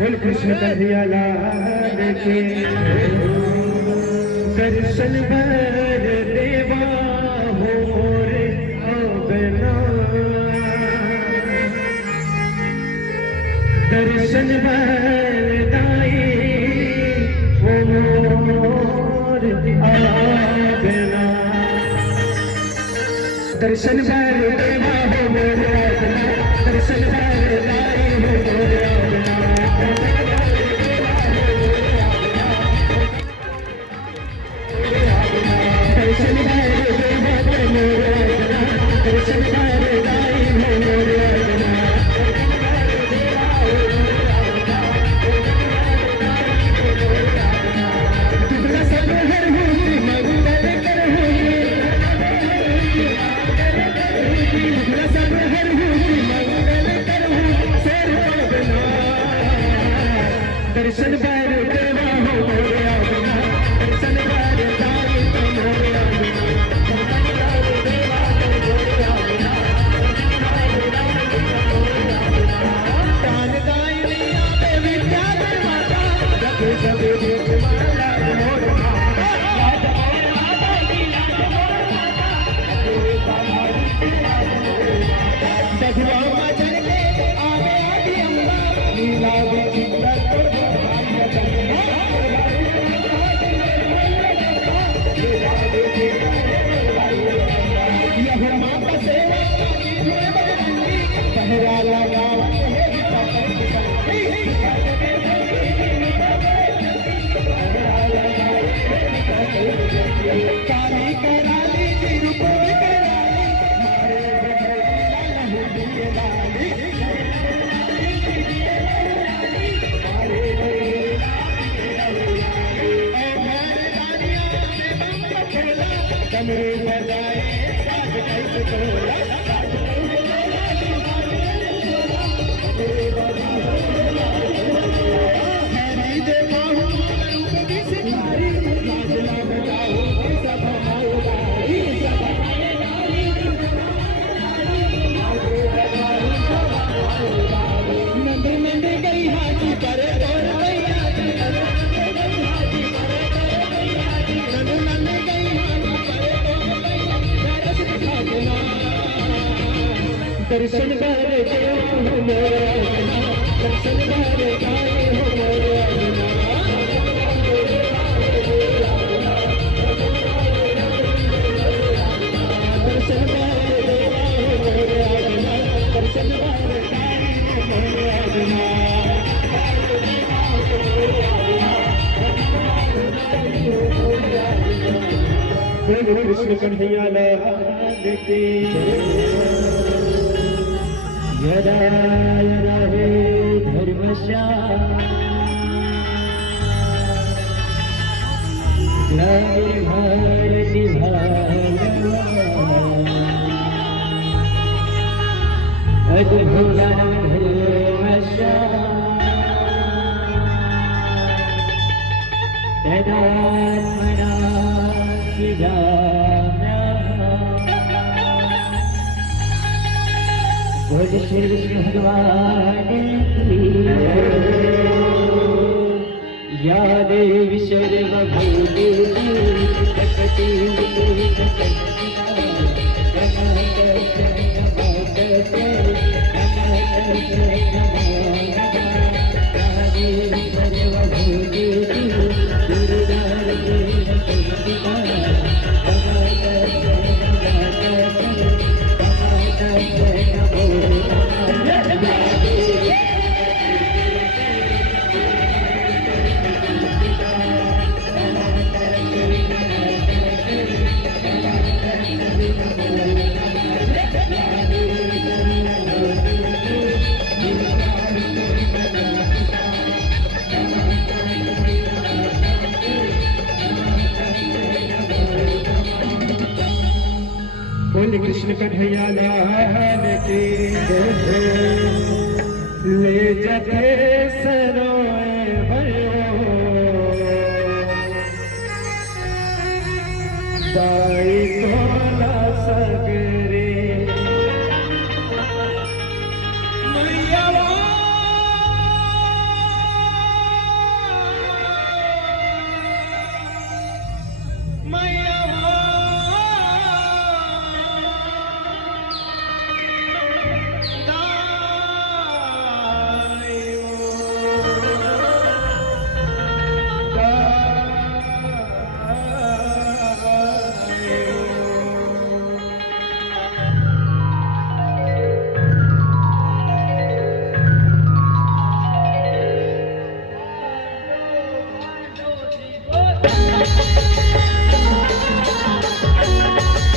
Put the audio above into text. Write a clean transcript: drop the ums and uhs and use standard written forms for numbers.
बोल कृष्ण कन्हैया लाल के दर्शन भर देवा हो मोरे अबना दर्शन भर दाई हो मोर अबना दर्शन भर देवा हो मोरे अबना दर्शन भर दाई हो मोरे दर्शन भर देवा हो मोरे अबना दर्शन भर दाई हो मोरे अबना दान दाई लिया पे विद्या माता रखे सबे देव माला मोर बधुआ मचन के आगे आदि अम्बा लीला विचित्र कमरे बजाए साज कैसे तोला हरी देखा हूँ सितारी बाजला बजाओ सब हमारे नंद नंद गई हाथी करे और दर्शन भर देव हो मोरे अबना दर्शन भर दाई हो मोरे अबना दर्शन भर देवा हो मोरे अबना दर्शन भर दाई हो मोरे अबना बोल कृष्ण कन्हैया लाल की यदा यदा हे धर्मस्या ग्लानिर्भरति अद्भुतं धर्मस्या तदात्मना बोल श्री विष्णु भगवान की या देवी सर्वभूतेषु बोल कृष्ण कन्हैया लाल की ले जाते सरोए भयो दाई को